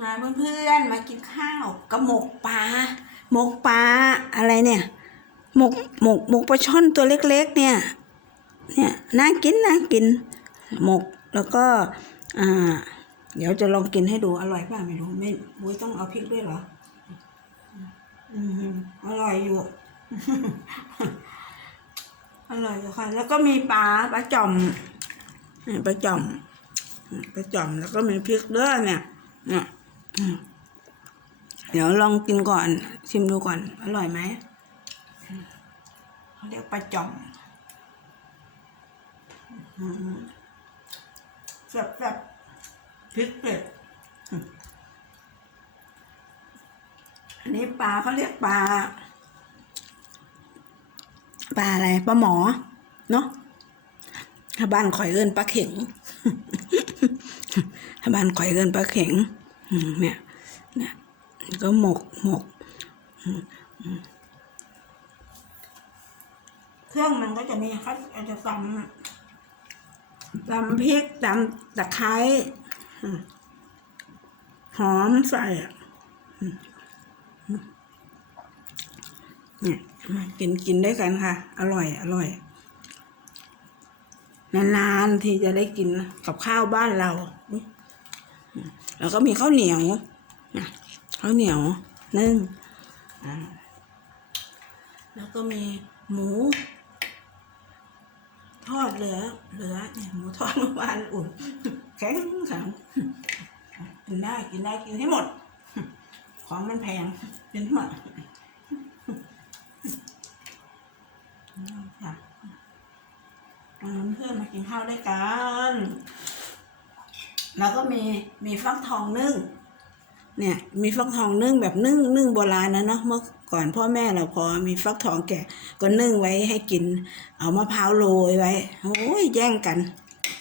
มาเพื่อนๆมากินข้าวกระหมกปลาหมกปลาอะไรเนี่ยหมกหมกหมกปลาช่อนตัวเล็กๆ เนี่ยเนี่ยน่ากินน่ากินหมกแล้วก็อ่าเดี๋ยวจะลองกินให้ดูอร่อยป่ะไม่รู้ไม่บุ้ยต้องเอาพริกด้วยเหรออืมอร่อยอยู่อร่อยค่ะ แล้วก็มีปลาปลาจ่อมปลาจ่อมปลาจ่อมแล้วก็มีพริกด้วยเนี่ยเนี่ย เดี๋ยวลองกินก่อน ชิมดูก่อน อร่อยไหมเขาเรียกปลาจ่อมแซ่บแซ่บพริกเผ็ดอันนี้ปลาเขาเรียกปลาปลาอะไรปลาหมอ เนาะถ้าบ้านข่อยเอินปลาเข็งถ้าบ้านข่อยเอินปลาเข็ง เนี่ยเนี่ยก็หมกหมกเครื่องมันก็จะมีเขาจะตำตำพริกตำตะไคร้หอมใส่อะเนี่ยมากินกินด้วยกันค่ะ อร่อย อร่อย นานๆ ที่จะได้กินกับข้าวบ้านเรา แล้วก็มีข้าวเหนียวข้าวเหนียวนึ่งแล้วก็มีหมู ทอดเหลือ เหลือเนี่ยหมูทอดเมื่อวานอุ่นแข็งแข็งกินได้กินได้กินให้หมด ของมันแพงกินหมดค่ะเอาเพื่อนมากินข้าวด้วยกัน แล้วก็มีมีฟักทองนึ่ง เนี่ยมีฟักทองนึ่งแบบนึ่งนึ่งโบราณนะเนาะเมื่อก่อนพ่อแม่เราพอมีฟักทองแก่ก็นึ่งไว้ให้กิน เอามะพร้าวโรยไว้โอ้ยแย่งกัน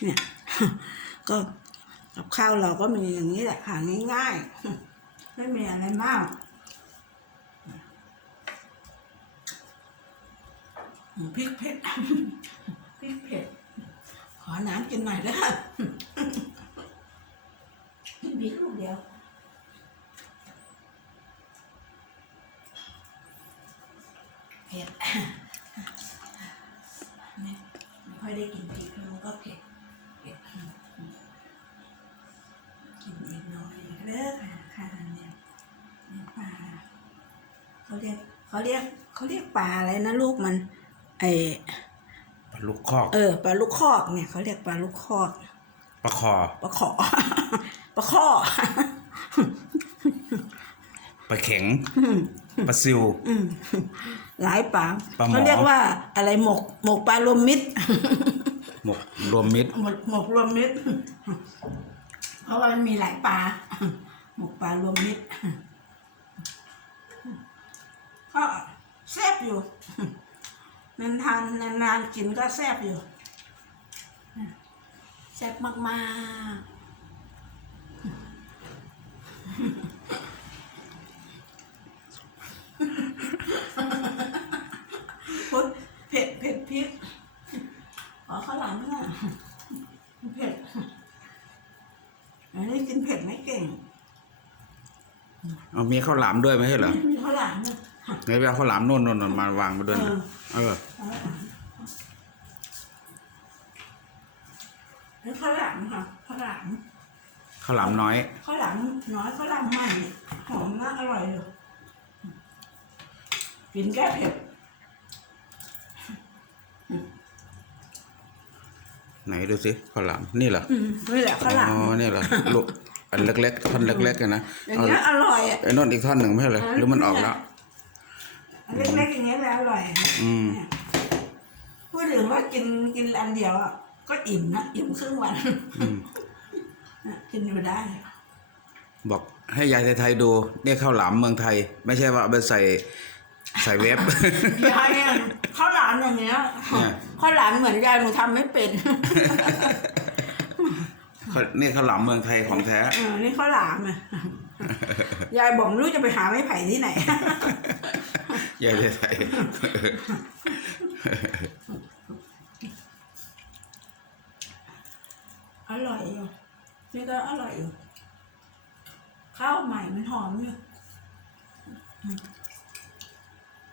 เนี่ย ก็กับข้าวเราก็มีอย่างนี้แหละค่ะง่ายๆไม่มีอะไรมากพริกเผ็ดพริกเผ็ดขอน้ำกินหน่อยแล้ว กินพริกลูกเดียวเผ็ดไม่ไม่ค่อยได้กินพริกมันก็เผ็ดเผ็ดกินอีกหน่อยเลิกค่ะค่ะเนี่ยเนี่ยปลาเขาเรียกเขาเรียกเขาเรียกปลาอะไรนะลูกมันไอปลาลูกคอก เออปลาลูกคอกเนี่ยเขาเรียกปลาลูกคอกปลาคอปลาขอ ปลาข้อ ปลาเข็งปลาซิวอืมหลายปลาปลาหมอ เขาเรียกว่าอะไรหมก หมกปลารวมมิตร หมกรวมมิตร หมกหมกรวมมิตร เพราะว่ามันมีหลายปลา หมกปลารวมมิตร ก็แซ่บอยู่ นานทานนานๆกินก็แซ่บอยู่ แซ่บมากๆ พุดเผ็ดเผ็ดพริกขอข้าวหลามหน่อยเผ็ดอันนี้กินเผ็ดไม่เก่งเอามีข้าวหลามด้วยไม่ใช่เหรอไม่มีข้าวหลามเลยไงไปเอาข้าวหลามโน่นโน่นโน่นมาวางมาด้วยนะเออนี่ข้าวหลามค่ะข้าวหลาม ข้าวหลามน้อย ข้าวหลามน้อยข้าวหลามใหม่หอมน่าอร่อยเลยกินแก้เผ็ดไหนดูสิข้าวหลามนี่เหรออืมนี่แหละข้าวหลามอ๋อนี่เหรอลูกอันเล็กๆท่อนเล็กๆอะนะอย่างเอาเงี้ยอร่อยอะไอ้โน่นอีกท่อนหนึ่งไม่ใช่เหรอหรือมันออกแล้วอันเล็กๆอย่างเงี้ยแหละอร่อยอืมเนี่ยพูดถึงว่ากินกินอันเดียวอะก็อิ่มนะอิ่มครึ่งวัน อืมเนี่ย กินอยู่ได้ บอกให้ยายไทยๆดูเนี่ยข้าวหลามเมืองไทย ไม่ใช่ว่าเอาไปใส่ใส่เว็บ ยายเนี่ยข้าวหลามอย่างเงี้ยเนี่ยข้าวหลามเหมือนยายหนูทำไม่เป็นเขานี่ข้าวหลามเมืองไทยของแท้ เออนี่ข้าวหลามอะยายบอกไม่รู้จะไปหาไม้ไผ่ที่ไหน ยายไทยอร่อยอยู่ นี่ก็อร่อยอยู่ข้าวใหม่มันหอมอยู่อืม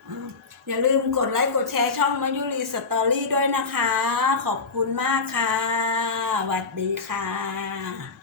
อืมอย่าลืมกดไลค์กดแชร์ช่องมายุรีสตอรี่ด้วยนะคะ ขอบคุณมากค่ะสวัสดีค่ะ